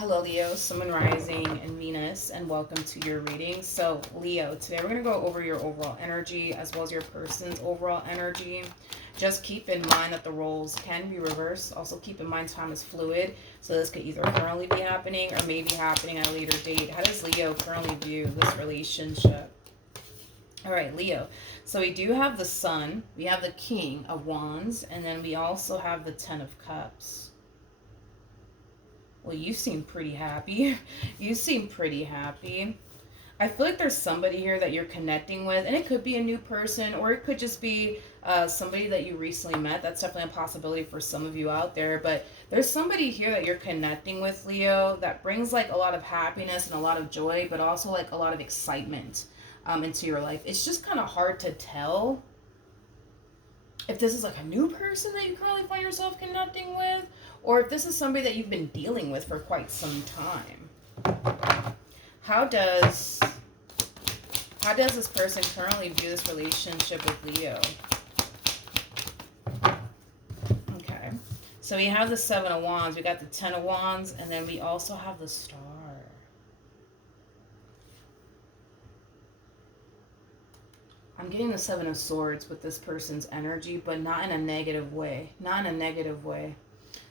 Hello, Leo, Sun, Rising, and Venus, and welcome to your reading. So, Leo, today we're going to go over your overall energy as well as your person's overall energy. Just keep in mind that the roles can be reversed. Also, keep in mind time is fluid, so this could either currently be happening or maybe happening at a later date. How does Leo currently view this relationship? All right, Leo. So we do have the Sun, we have the King of Wands, and then we also have the Ten of Cups. Well, you seem pretty happy. You seem pretty happy. I feel like there's somebody here that you're connecting with, and it could be a new person, or it could just be somebody that you recently met. That's definitely a possibility for some of you out there. But there's somebody here that you're connecting with, Leo, that brings like a lot of happiness and a lot of joy, but also like a lot of excitement into your life. It's just kind of hard to tell if this is like a new person that you currently find yourself connecting with, or if this is somebody that you've been dealing with for quite some time. How does this person currently view this relationship with Leo? Okay. So we have the Seven of Wands, we got the Ten of Wands, and then we also have the Star. I'm getting the Seven of Swords with this person's energy, but not in a negative way. Not in a negative way.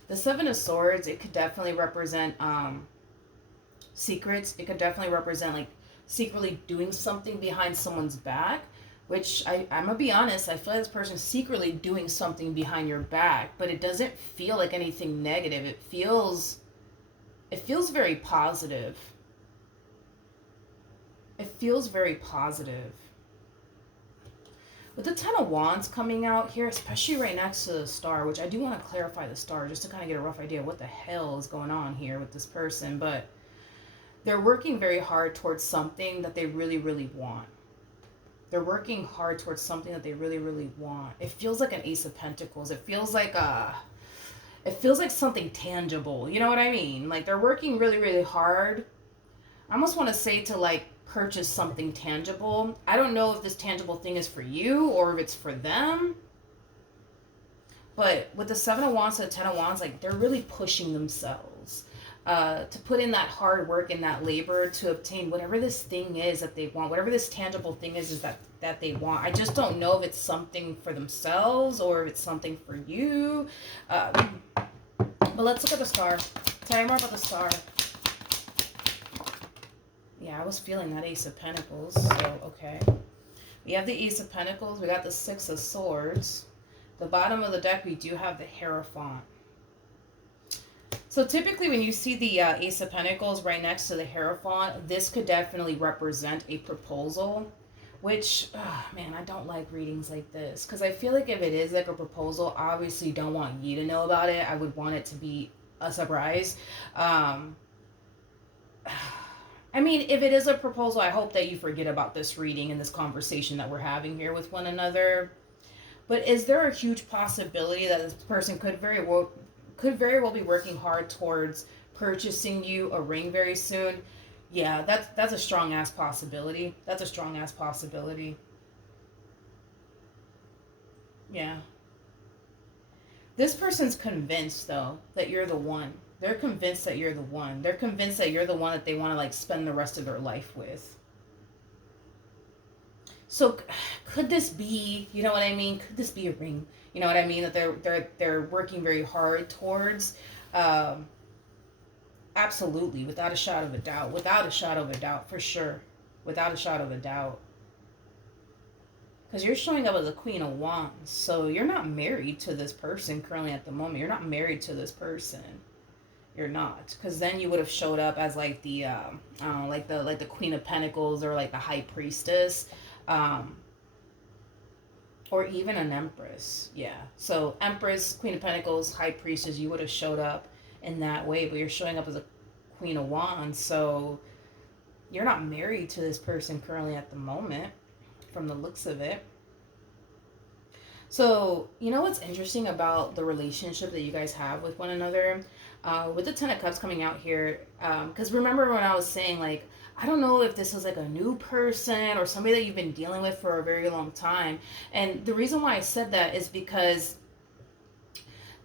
The Seven of Swords, it could definitely represent secrets. It could definitely represent like secretly doing something behind someone's back, which I'm going to be honest, I feel like this person's secretly doing something behind your back, but it doesn't feel like anything negative. It feels very positive. It feels very positive. With the Ten of Wands coming out here, especially right next to the Star, which I do want to clarify the Star just to kind of get a rough idea of what the hell is going on here with this person, but they're working very hard towards something that they really, really want. They're working hard towards something that they really, really want. It feels like an Ace of Pentacles. It feels like something tangible. You know what I mean? Like they're working really, really hard. I almost want to say to like purchase something tangible. I don't know if this tangible thing is for you or if it's for them. But with the Seven of Wands and the Ten of Wands, like they're really pushing themselves to put in that hard work and that labor to obtain whatever this thing is that they want, whatever this tangible thing is that they want. I just don't know if it's something for themselves or if it's something for you. But let's look at the Star. Tell me more about the Star. Yeah, I was feeling that Ace of Pentacles, so okay. We have the Ace of Pentacles. We got the Six of Swords. The bottom of the deck, we do have the Hierophant. So typically when you see the Ace of Pentacles right next to the Hierophant, this could definitely represent a proposal, which, man, I don't like readings like this. Because I feel like if it is like a proposal, I obviously don't want you to know about it. I would want it to be a surprise. I mean, if it is a proposal, I hope that you forget about this reading and this conversation that we're having here with one another. But is there a huge possibility that this person could very well be working hard towards purchasing you a ring very soon? Yeah, that's a strong ass possibility. That's a strong ass possibility. Yeah. This person's convinced though that you're the one. They're convinced that you're the one. They're convinced that you're the one that they want to like spend the rest of their life with. So could this be, you know what I mean? Could this be a ring? You know what I mean? That they're working very hard towards. Absolutely, without a shadow of a doubt. Without a shadow of a doubt, for sure. Without a shadow of a doubt. Because you're showing up as a Queen of Wands. So you're not married to this person currently at the moment. You're not married to this person. You're not, because then you would have showed up as like the like the Queen of Pentacles or like the High Priestess, or even an Empress. Yeah, so Empress, Queen of Pentacles, High Priestess, you would have showed up in that way, but you're showing up as a Queen of Wands, so you're not married to this person currently at the moment from the looks of it. So, you know what's interesting about the relationship that you guys have with one another? With the Ten of Cups coming out here, because remember when I was saying, like, I don't know if this is like a new person or somebody that you've been dealing with for a very long time. And the reason why I said that is because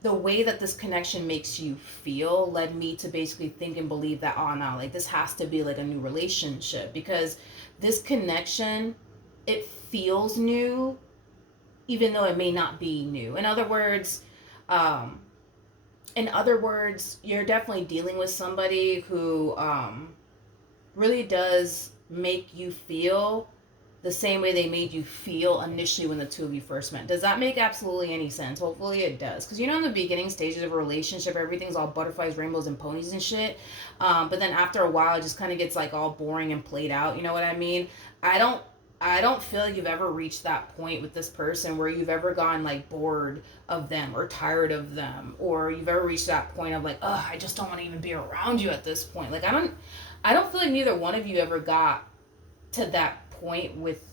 the way that this connection makes you feel led me to basically think and believe that, oh no, like this has to be like a new relationship, because this connection, it feels new even though it may not be new. Um in other words, you're definitely dealing with somebody who really does make you feel the same way they made you feel initially when the two of you first met. Does that make absolutely any sense? Hopefully it does. Because you know, in the beginning stages of a relationship, everything's all butterflies, rainbows, and ponies and shit. But then after a while, it just kind of gets like all boring and played out. You know what I mean? I don't. I don't feel like you've ever reached that point with this person where you've ever gotten like bored of them or tired of them, or you've ever reached that point of like, oh, I just don't want to even be around you at this point. Like I don't feel like neither one of you ever got to that point with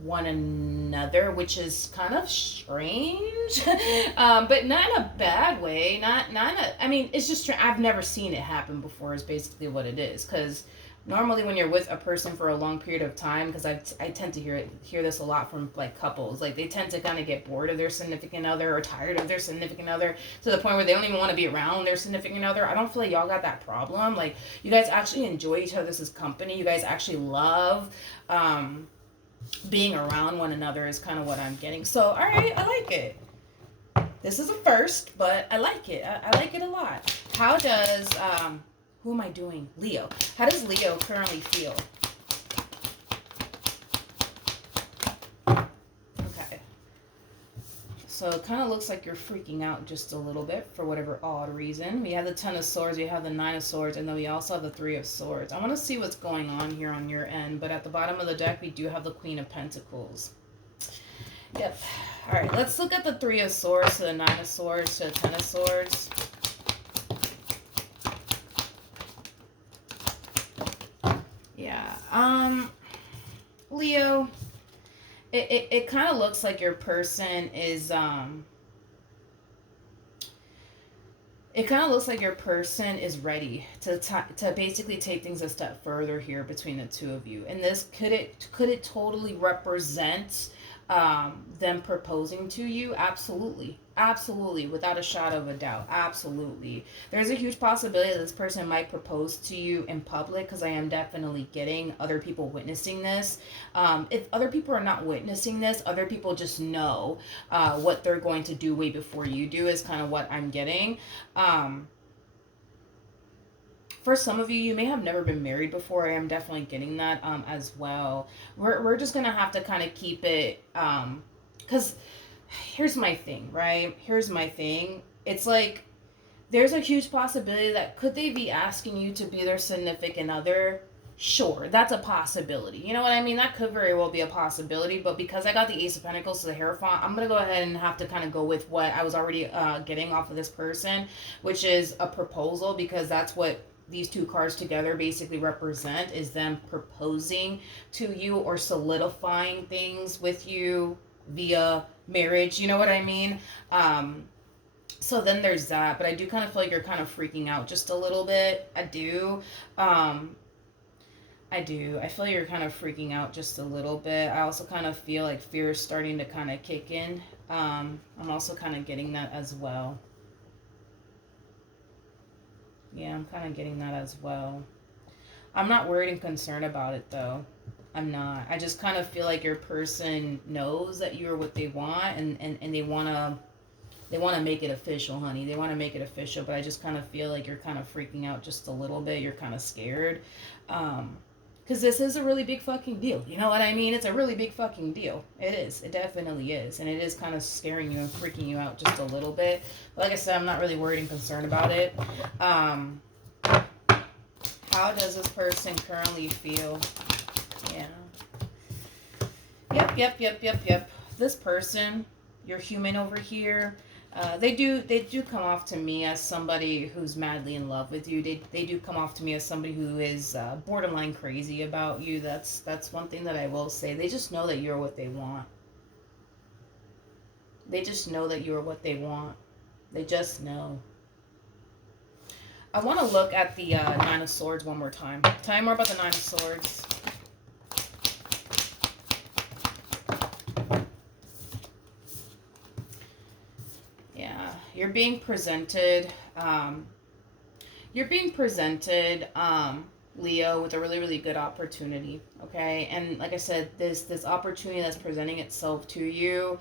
one another, which is kind of strange. But not in a bad way. Not in a, I mean, it's just I've never seen it happen before. Is basically what it is. Because normally when you're with a person for a long period of time, because I tend to hear this a lot from like couples, like they tend to kind of get bored of their significant other or tired of their significant other to the point where they don't even want to be around their significant other. I don't feel like y'all got that problem. Like you guys actually enjoy each other's company. You guys actually love being around one another is kind of what I'm getting. So all right, I like it. This is a first, but I like it. I like it a lot. How does who am I doing? Leo. How does Leo currently feel? Okay. So it kind of looks like you're freaking out just a little bit for whatever odd reason. We have the Ten of Swords, we have the Nine of Swords, and then we also have the Three of Swords. I want to see what's going on here on your end, but at the bottom of the deck, we do have the Queen of Pentacles. Yep. All right, let's look at the Three of Swords to the Nine of Swords to the Ten of Swords. Yeah. Leo, it kind of looks like your person is it kind of looks like your person is ready to basically take things a step further here between the two of you. And this could it totally represent them proposing to you? Absolutely. Absolutely. Without a shadow of a doubt. Absolutely. There's a huge possibility that this person might propose to you in public, because I am definitely getting other people witnessing this. If other people are not witnessing this, other people just know what they're going to do way before you do is kind of what I'm getting. For some of you, you may have never been married before. I am definitely getting that as well. We're just gonna have to kind of keep it, because here's my thing, right? Here's my thing. It's like there's a huge possibility that could they be asking you to be their significant other? Sure, that's a possibility. You know what I mean? That could very well be a possibility, but because I got the Ace of Pentacles to the Hierophant, I'm going to go ahead and have to kind of go with what I was already getting off of this person, which is a proposal, because that's what these two cards together basically represent, is them proposing to you or solidifying things with you via marriage. You know what I mean? So then there's that, but I do kind of feel like you're kind of freaking out just a little bit. I do. I do. I feel like you're kind of freaking out just a little bit. I also kind of feel like fear is starting to kind of kick in. I'm also kind of getting that as well. Yeah, I'm kind of getting that as well. I'm not worried and concerned about it, though. I'm not. I just kind of feel like your person knows that you're what they want, and they want to make it official, honey. They want to make it official, but I just kind of feel like you're kind of freaking out just a little bit. You're kind of scared. Because this is a really big fucking deal. You know what I mean? It's a really big fucking deal. It is. It definitely is. And it is kind of scaring you and freaking you out just a little bit. But like I said, I'm not really worried and concerned about it. How does this person currently feel? Yeah. Yep. This person, your human over here, they do come off to me as somebody who's madly in love with you. They do come off to me as somebody who is borderline crazy about you. That's one thing that I will say. They just know that you're what they want. They just know that you're what they want. They just know. I want to look at the Nine of Swords one more time. Tell me more about the Nine of Swords. you're being presented, you're being presented, Leo, with a really, really good opportunity. Okay. And like I said, this opportunity that's presenting itself to you,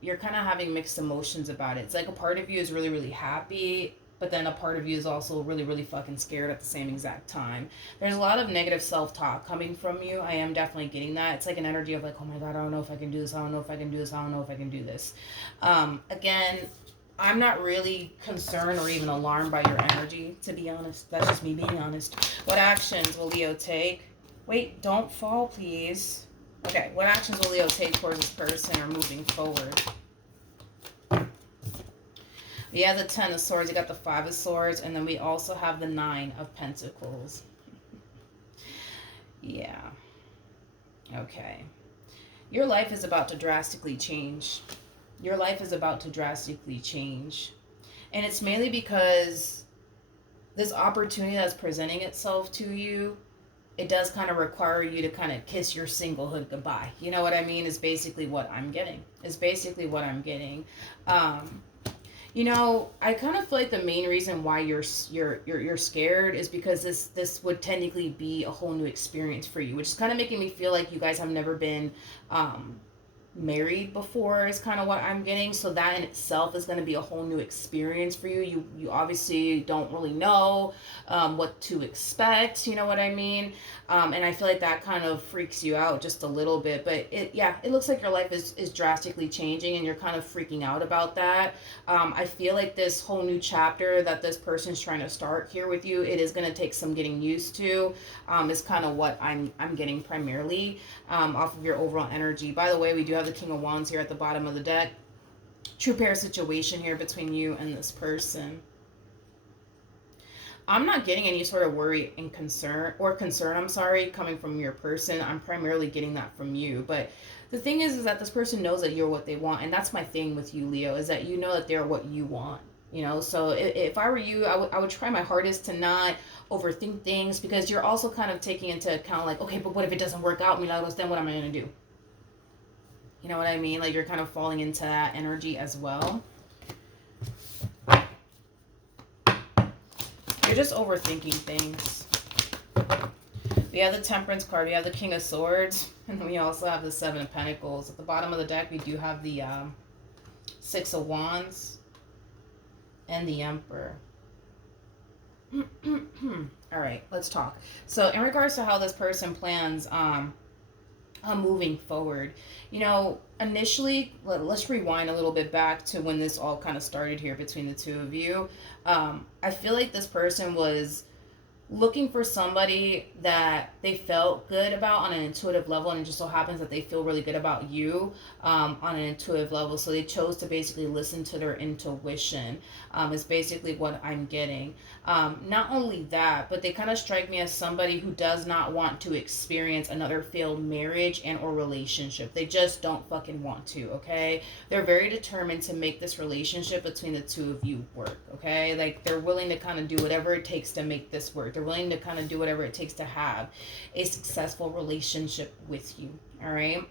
you're kind of having mixed emotions about it. It's like a part of you is really, really happy, but then a part of you is also really, really fucking scared at the same exact time. There's a lot of negative self-talk coming from you. I am definitely getting that. It's like an energy of like, oh my god, I don't know if I can do this, I don't know if I can do this, I don't know if I can do this. Again, I'm not really concerned or even alarmed by your energy, to be honest. That's just me being honest. What actions will Leo take? Wait, don't fall, please. Okay, what actions will Leo take towards this person or moving forward? We have the 10 of Swords, you got the 5 of Swords, and then we also have the 9 of Pentacles. Yeah. Okay. Your life is about to drastically change. Your life is about to drastically change. And it's mainly because this opportunity that's presenting itself to you, it does kind of require you to kind of kiss your singlehood goodbye. You know what I mean? Is basically what I'm getting. Is basically what I'm getting. You know, I kind of feel like the main reason why you're scared is because this would technically be a whole new experience for you, which is kind of making me feel like you guys have never been married before is kind of what I'm getting. So that in itself is going to be a whole new experience for you. You obviously don't really know what to expect, you know what I mean? And I feel like that kind of freaks you out just a little bit. But it looks like your life is drastically changing and you're kind of freaking out about that. I feel like this whole new chapter that this person's trying to start here with you, it is going to take some getting used to, is kind of what I'm getting primarily off of your overall energy. By the way, we do have the King of Wands here at the bottom of the deck. True pair situation here between you and this person. I'm not getting any sort of worry and concern, I'm sorry, coming from your person. I'm primarily getting that from you. But the thing is that this person knows that you're what they want. And that's my thing with you, Leo, is that you know that they're what you want. You know, so if I were you, I would try my hardest to not overthink things, because you're also kind of taking into account like, okay, but what if it doesn't work out, Milagros? Then what am I going to do? You know what I mean? Like, you're kind of falling into that energy as well. You're just overthinking things. We have the Temperance card. We have the King of Swords. And then we also have the 7 of Pentacles. At the bottom of the deck, we do have the 6 of Wands and the Emperor. All right, let's talk. So in regards to how this person plans moving forward, you know, initially, let's rewind a little bit back to when this all kind of started here between the two of you. I feel like this person was looking for somebody that they felt good about on an intuitive level, and it just so happens that they feel really good about you on an intuitive level, so they chose to basically listen to their intuition, is basically what I'm getting. Not only that, but they kind of strike me as somebody who does not want to experience another failed marriage and or relationship. They just don't fucking want to, okay? They're very determined to make this relationship between the two of you work, okay? Like, they're willing to kind of do whatever it takes to make this work. They're willing to kind of do whatever it takes to have a successful relationship with you. All right.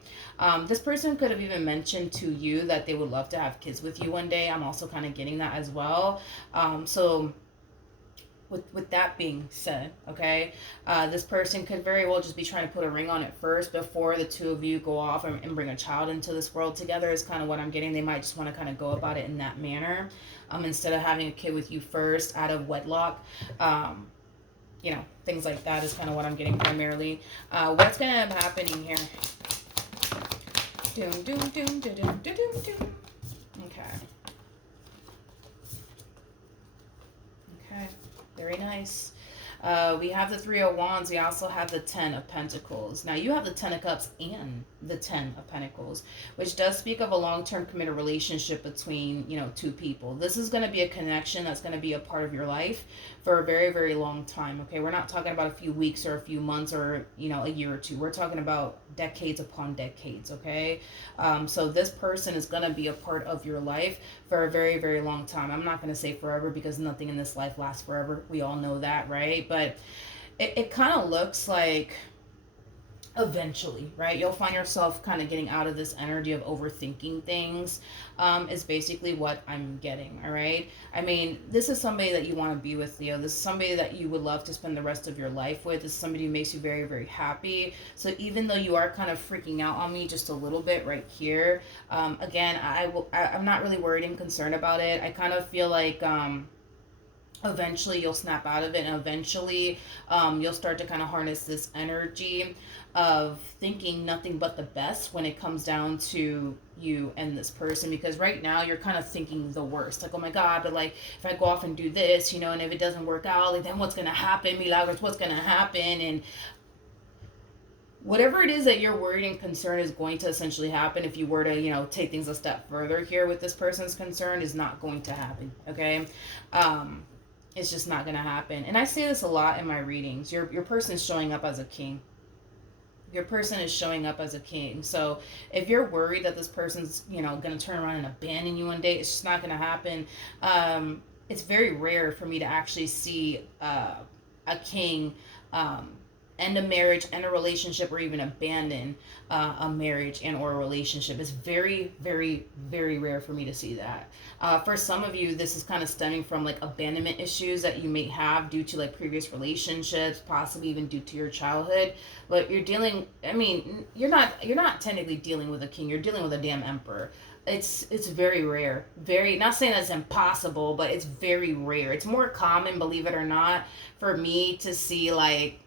This person could have even mentioned to you that they would love to have kids with you one day. I'm also kind of getting that as well. So with that being said, okay, this person could very well just be trying to put a ring on it first before the two of you go off and bring a child into this world together, is kind of what I'm getting. They might just want to kind of go about it in that manner, instead of having a kid with you first out of wedlock. You know, things like that is kind of what I'm getting primarily. What's going to end up happening here? Doom, doom, doom, doom, doom, doom, doom. Okay. Okay. Very nice. We have the 3 of Wands. We also have the 10 of Pentacles. Now, you have the 10 of Cups and the 10 of Pentacles, which does speak of a long-term committed relationship between, you know, two people. This is going to be a connection that's going to be a part of your life for a very, very long time, okay? We're not talking about a few weeks or a few months or, you know, a year or two. We're talking about decades upon decades, okay? So this person is going to be a part of your life for a very, very long time. I'm not going to say forever, because nothing in this life lasts forever. We all know that, right? But it kind of looks like eventually, right? You'll find yourself kind of getting out of this energy of overthinking things, is basically what I'm getting. All right, I mean, this is somebody that you want to be with, Leo. This is somebody that you would love to spend the rest of your life with. This is somebody who makes you very, very happy. So even though you are kind of freaking out on me just a little bit right here, again, I'm not really worried and concerned about it. I kind of feel like eventually you'll snap out of it, and eventually you'll start to kind of harness this energy of thinking nothing but the best when it comes down to you and this person, because right now you're kind of thinking the worst, like, oh my god, but like if I go off and do this, you know, and if it doesn't work out, like then what's gonna happen, milagros, what's gonna happen? And whatever it is that you're worried and concerned is going to essentially happen, if you were to, you know, take things a step further here with this person's concern, is not going to happen. Okay, it's just not going to happen. And I say this a lot in my readings. Your person is showing up as a king. Your person is showing up as a king. So if you're worried that this person's, you know, going to turn around and abandon you one day, it's just not going to happen. It's very rare for me to actually see a king end a marriage, end a relationship, or even abandon a marriage and or a relationship. It's very, very, very rare for me to see that. For some of you, this is kind of stemming from like abandonment issues that you may have due to like previous relationships, possibly even due to your childhood. But you're dealing, I mean, you're not technically dealing with a king. You're dealing with a damn emperor. It's very rare. Very, not saying that's impossible, but it's very rare. It's more common, believe it or not, for me to see like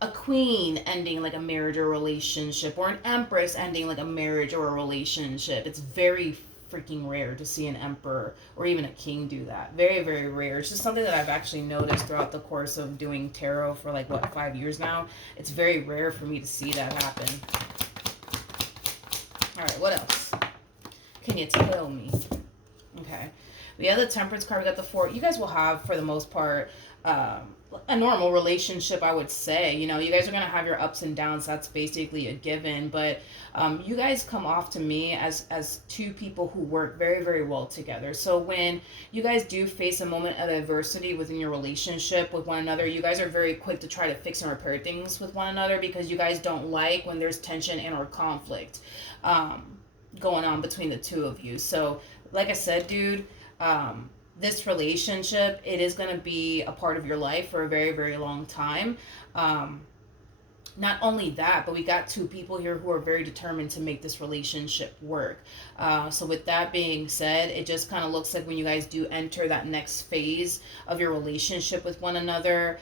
a queen ending like a marriage or relationship, or an empress ending like a marriage or a relationship. It's very freaking rare to see an emperor or even a king do that. Very, very rare. It's just something that I've actually noticed throughout the course of doing tarot for like, what, 5 years now. It's very rare for me to see that happen. All right, what else can you tell me? Okay, we have the Temperance card. We got the Four. You guys will have, for the most part, a normal relationship, I would say. You know, you guys are going to have your ups and downs. That's basically a given. But you guys come off to me as two people who work very, very well together. So when you guys do face a moment of adversity within your relationship with one another, you guys are very quick to try to fix and repair things with one another, because you guys don't like when there's tension and or conflict going on between the two of you. So like I said, dude, this relationship, it is going to be a part of your life for a very, very long time. Not only that, but we got two people here who are very determined to make this relationship work. So with that being said, it just kind of looks like when you guys do enter that next phase of your relationship with one another,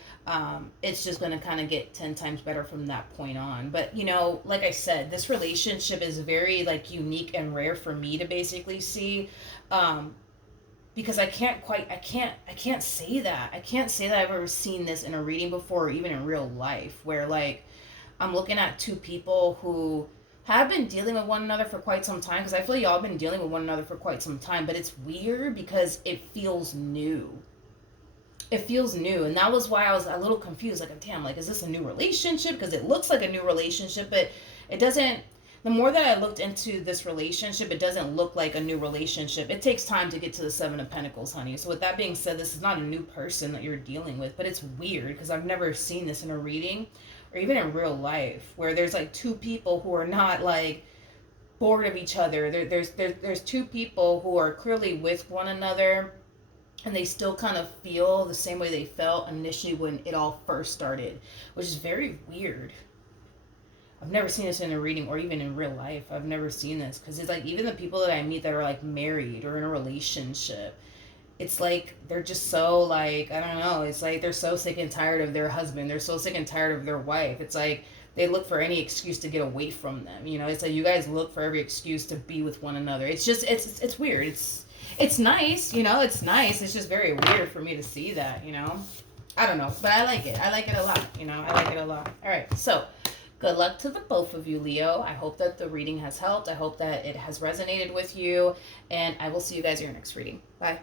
it's just going to kind of get 10 times better from that point on. But, you know, like I said, this relationship is very like unique and rare for me to basically see. Because I can't say that. I can't say that I've ever seen this in a reading before, or even in real life, where like I'm looking at two people who have been dealing with one another for quite some time, because I feel like y'all have been dealing with one another for quite some time, but it's weird because it feels new. It feels new, and that was why I was a little confused, like, damn, like, is this a new relationship? Because it looks like a new relationship, but it doesn't. The more that I looked into this relationship, it doesn't look like a new relationship. It takes time to get to the Seven of Pentacles, honey. So with that being said, this is not a new person that you're dealing with, but it's weird because I've never seen this in a reading or even in real life, where there's like two people who are not like bored of each other. There's two people who are clearly with one another, and they still kind of feel the same way they felt initially when it all first started, which is very weird. I've never seen this in a reading or even in real life. I've never seen this, because it's like even the people that I meet that are like married or in a relationship, it's like they're just so like, I don't know, it's like they're so sick and tired of their husband. They're so sick and tired of their wife. It's like they look for any excuse to get away from them. You know, it's like you guys look for every excuse to be with one another. It's just it's weird. It's nice, you know, it's nice. It's just very weird for me to see that, you know. I don't know, but I like it. I like it a lot, you know. I like it a lot. All right, so good luck to the both of you, Leo. I hope that the reading has helped. I hope that it has resonated with you. And I will see you guys in your next reading. Bye.